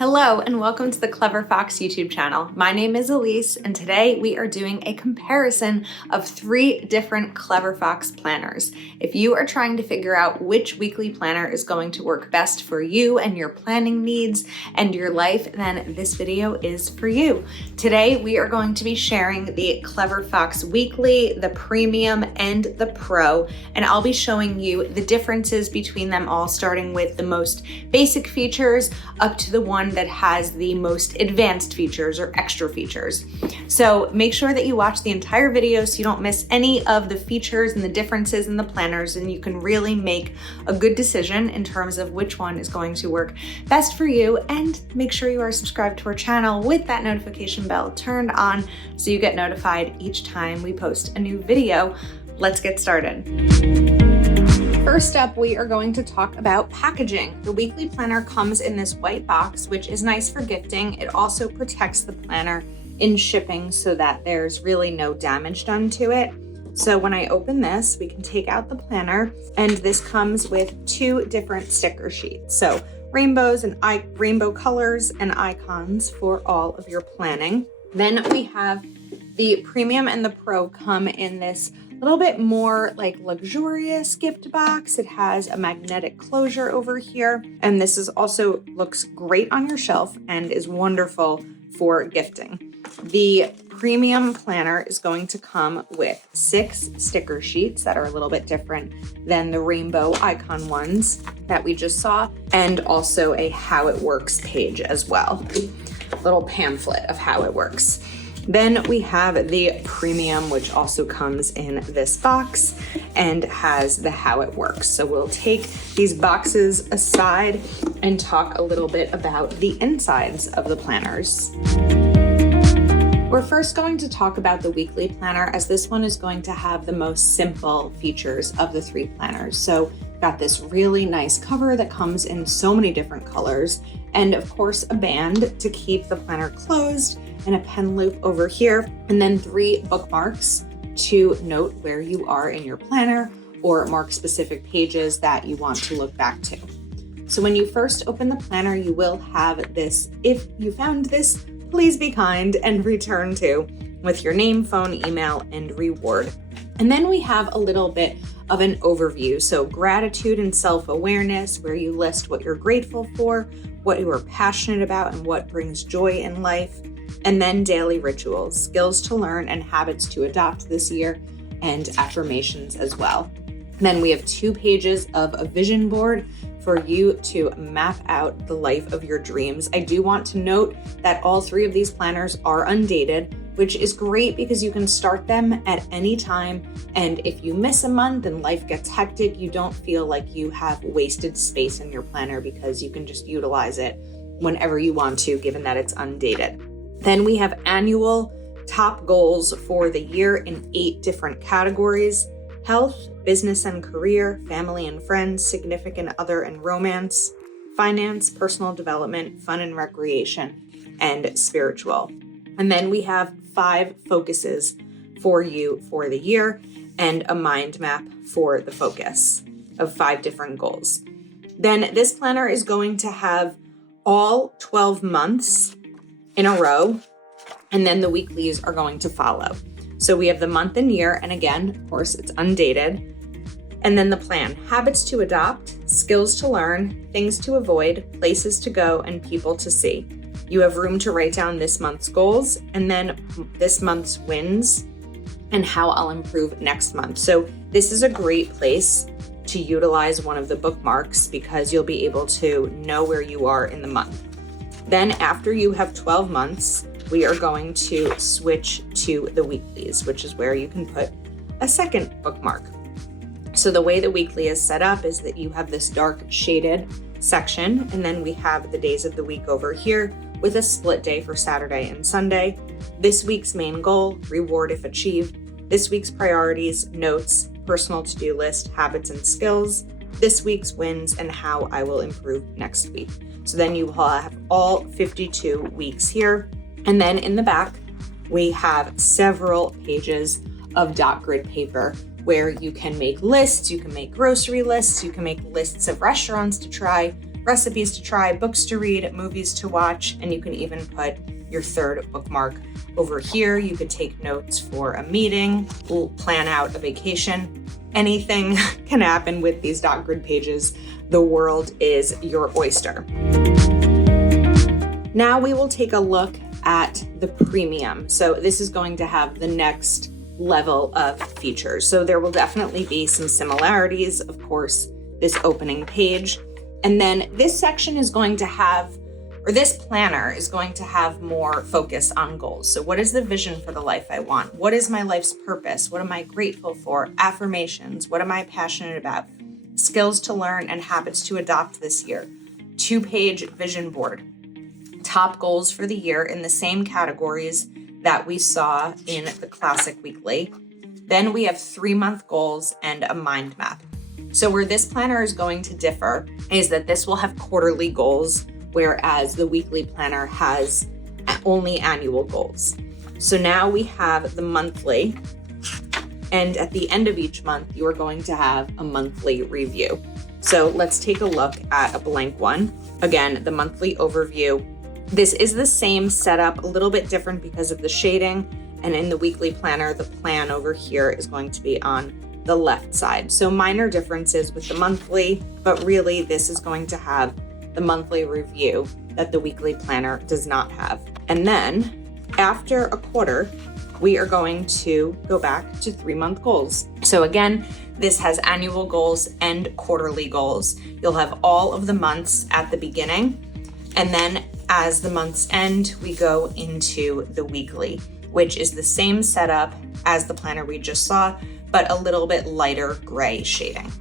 Hello and welcome to the Clever Fox YouTube channel. My name is Elise and today we are doing a comparison of 3 different Clever Fox planners. If you are trying to figure out which weekly planner is going to work best for you and your planning needs and your life, then this video is for you. Today we are going to be sharing the Clever Fox Weekly, the Premium, and the Pro, and I'll be showing you the differences between them all, starting with the most basic features up to the one that has the most advanced features or extra features. So make sure that you watch the entire video so you don't miss any of the features and the differences in the planners, and you can really make a good decision in terms of which one is going to work best for you. And make sure you are subscribed to our channel with that notification bell turned on so you get notified each time we post a new video. Let's get started. First up, we are going to talk about packaging. The weekly planner comes in this white box, which is nice for gifting. It also protects the planner in shipping so that there's really no damage done to it. So when I open this, we can take out the planner, and this comes with 2 different sticker sheets. So rainbows and rainbow colors and icons for all of your planning. Then we have the Premium and the Pro come in this little bit more like luxurious gift box. It has a magnetic closure over here, and this is also looks great on your shelf and is wonderful for gifting. The Premium planner is going to come with 6 sticker sheets that are a little bit different than the rainbow icon ones that we just saw, and also a how it works page as well. Little pamphlet of how it works. Then we have the Premium, which also comes in this box and has the how it works. So we'll take these boxes aside and talk a little bit about the insides of the planners. We're first going to talk about the weekly planner, as this one is going to have the most simple features of the 3 planners. So got this really nice cover that comes in so many different colors, and of course a band to keep the planner closed, and a pen loop over here, and then 3 bookmarks to note where you are in your planner or mark specific pages that you want to look back to. So when you first open the planner, you will have this, if you found this, please be kind and return to, with your name, phone, email, and reward. And then we have a little bit of an overview. So gratitude and self-awareness, where you list what you're grateful for, what you are passionate about, and what brings joy in life. And then daily rituals, skills to learn and habits to adopt this year, and affirmations as well. Then we have 2 pages of a vision board for you to map out the life of your dreams. I do want to note that all 3 of these planners are undated, which is great because you can start them at any time. And if you miss a month and life gets hectic, you don't feel like you have wasted space in your planner because you can just utilize it whenever you want to, given that it's undated. Then we have annual top goals for the year in 8 different categories: health, business and career, family and friends, significant other and romance, finance, personal development, fun and recreation, and spiritual. And then we have 5 focuses for you for the year and a mind map for the focus of 5 different goals. Then this planner is going to have all 12 months in a row, and then the weeklies are going to follow. So we have the month and year, and again, of course, it's undated. And then the plan: habits to adopt, skills to learn, things to avoid, places to go, and people to see. You have room to write down this month's goals, and then this month's wins, and how I'll improve next month. So this is a great place to utilize one of the bookmarks because you'll be able to know where you are in the month. Then after you have 12 months, we are going to switch to the weeklies, which is where you can put a second bookmark. So the way the weekly is set up is that you have this dark shaded section, and then we have the days of the week over here with a split day for Saturday and Sunday. This week's main goal, reward if achieved. This week's priorities, notes, personal to-do list, habits and skills. This week's wins, and how I will improve next week. So then you will have all 52 weeks here. And then in the back, we have several pages of dot grid paper where you can make lists, you can make grocery lists, you can make lists of restaurants to try, recipes to try, books to read, movies to watch, and you can even put your third bookmark over here. You could take notes for a meeting, plan out a vacation. Anything can happen with these dot grid pages. The world is your oyster. Now we will take a look at the premium. So this is going to have the next level of features. So there will definitely be some similarities, of course, this opening page. And then this section is going to have, or this planner is going to have more focus on goals. So what is the vision for the life I want? What is my life's purpose? What am I grateful for? Affirmations. What am I passionate about? Skills to learn and habits to adopt this year. 2-page vision board. Top goals for the year in the same categories that we saw in the Classic Weekly. Then we have 3-month goals and a mind map. So where this planner is going to differ is that this will have quarterly goals, whereas the weekly planner has only annual goals. So now we have the monthly, and at the end of each month, you are going to have a monthly review. So let's take a look at a blank one. Again, the monthly overview. This is the same setup, a little bit different because of the shading. And in the weekly planner, the plan over here is going to be on the left side. So minor differences with the monthly, but really this is going to have the monthly review that the weekly planner does not have. And then after a quarter, we are going to go back to 3-month goals. So again, this has annual goals and quarterly goals. You'll have all of the months at the beginning. And then as the months end, we go into the weekly, which is the same setup as the planner we just saw, but a little bit lighter gray shading.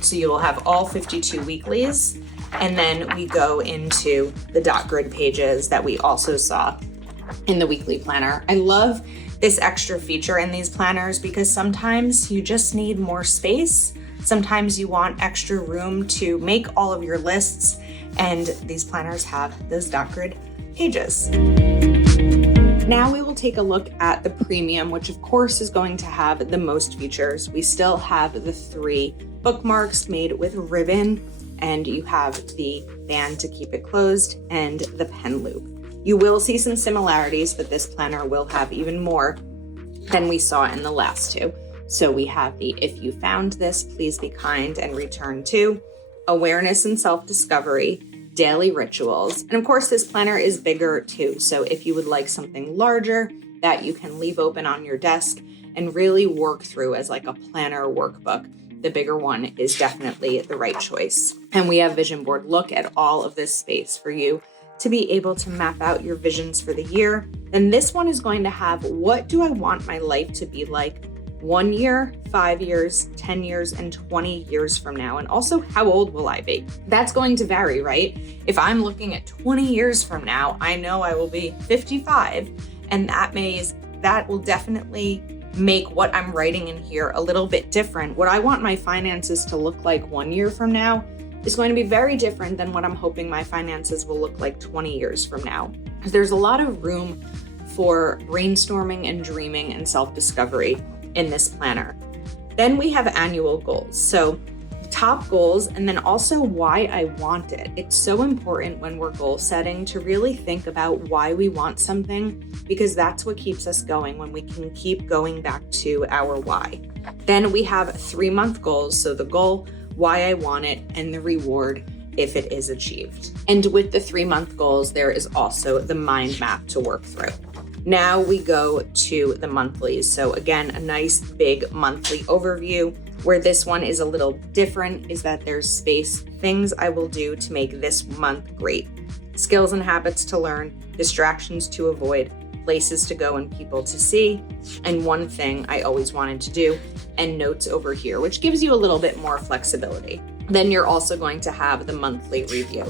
So you will have all 52 weeklies, and then we go into the dot grid pages that we also saw in the weekly planner. I love this extra feature in these planners because sometimes you just need more space. Sometimes you want extra room to make all of your lists, and these planners have those dot grid pages. Now we will take a look at the premium, which of course is going to have the most features. We still have the 3 bookmarks made with ribbon, and you have the band to keep it closed and the pen loop. You will see some similarities, but this planner will have even more than we saw in the last 2. So we have the if you found this, please be kind and return to, awareness and self-discovery, daily rituals. And of course, this planner is bigger too. So if you would like something larger that you can leave open on your desk and really work through as like a planner workbook, the bigger one is definitely the right choice. And we have vision board. Look at all of this space for you to be able to map out your visions for the year. And this one is going to have, what do I want my life to be like 1 year, 5 years, 10 years, and 20 years from now? And also, how old will I be? That's going to vary, right? If I'm looking at 20 years from now, I know I will be 55, and that will definitely make what I'm writing in here a little bit different. What I want my finances to look like 1 year from now is going to be very different than what I'm hoping my finances will look like 20 years from now. There's a lot of room for brainstorming and dreaming and self-discovery in this planner. Then we have annual goals. So top goals, and then also why I want it. It's so important when we're goal setting to really think about why we want something, because that's what keeps us going, when we can keep going back to our why. Then we have 3-month goals. So the goal, why I want it, and the reward if it is achieved. And with the 3-month goals, there is also the mind map to work through. Now we go to the monthlies. So again, a nice big monthly overview. Where this one is a little different is that there's space, things I will do to make this month great. Skills and habits to learn, distractions to avoid, places to go and people to see, and one thing I always wanted to do, and notes over here, which gives you a little bit more flexibility. Then you're also going to have the monthly review.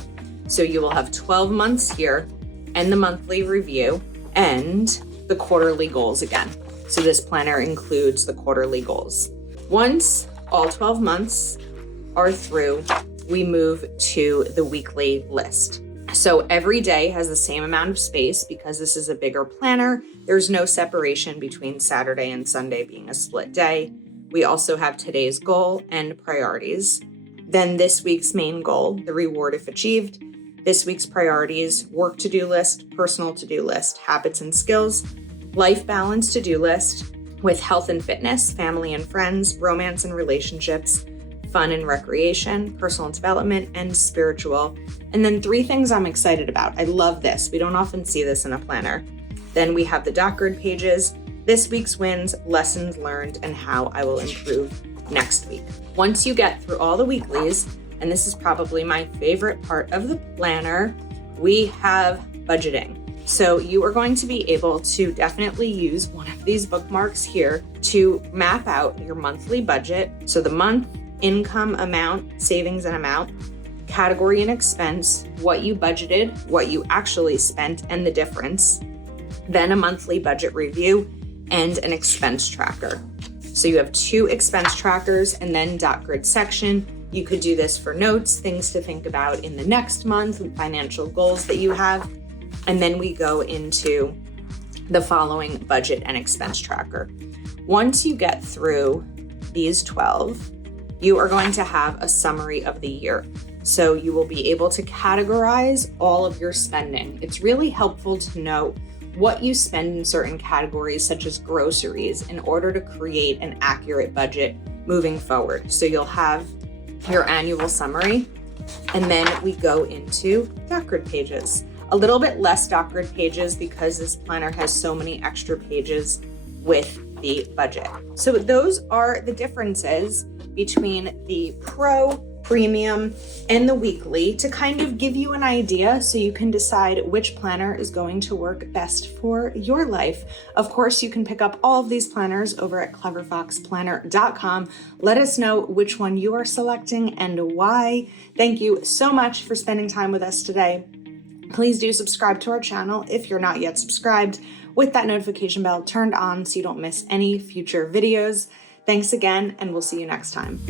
So you will have 12 months here and the monthly review and the quarterly goals again. So this planner includes the quarterly goals. Once all 12 months are through, we move to the weekly list. So every day has the same amount of space because this is a bigger planner. There's no separation between Saturday and Sunday being a split day. We also have today's goal and priorities. Then this week's main goal, the reward if achieved. This week's priorities, work to-do list, personal to-do list, habits and skills, life balance to-do list with health and fitness, family and friends, romance and relationships, fun and recreation, personal development, and spiritual. And then 3 things I'm excited about. I love this. We don't often see this in a planner. Then we have the dot grid pages, this week's wins, lessons learned, and how I will improve next week. Once you get through all the weeklies, and this is probably my favorite part of the planner, we have budgeting. So you are going to be able to definitely use one of these bookmarks here to map out your monthly budget. So the month, income amount, savings and amount, category and expense, what you budgeted, what you actually spent, and the difference. Then a monthly budget review and an expense tracker. So you have 2 expense trackers and then dot grid section. You could do this for notes, things to think about in the next month, financial goals that you have. And then we go into the following budget and expense tracker. Once you get through these 12, you are going to have a summary of the year. So you will be able to categorize all of your spending. It's really helpful to know what you spend in certain categories, such as groceries, in order to create an accurate budget moving forward. So you'll have your annual summary, and then we go into dot grid pages. A little bit less dot grid pages because this planner has so many extra pages with the budget. So those are the differences between the Pro, Premium, and the weekly to kind of give you an idea so you can decide which planner is going to work best for your life. Of course, you can pick up all of these planners over at cleverfoxplanner.com. Let us know which one you are selecting and why. Thank you so much for spending time with us today. Please do subscribe to our channel if you're not yet subscribed, with that notification bell turned on so you don't miss any future videos. Thanks again, and we'll see you next time.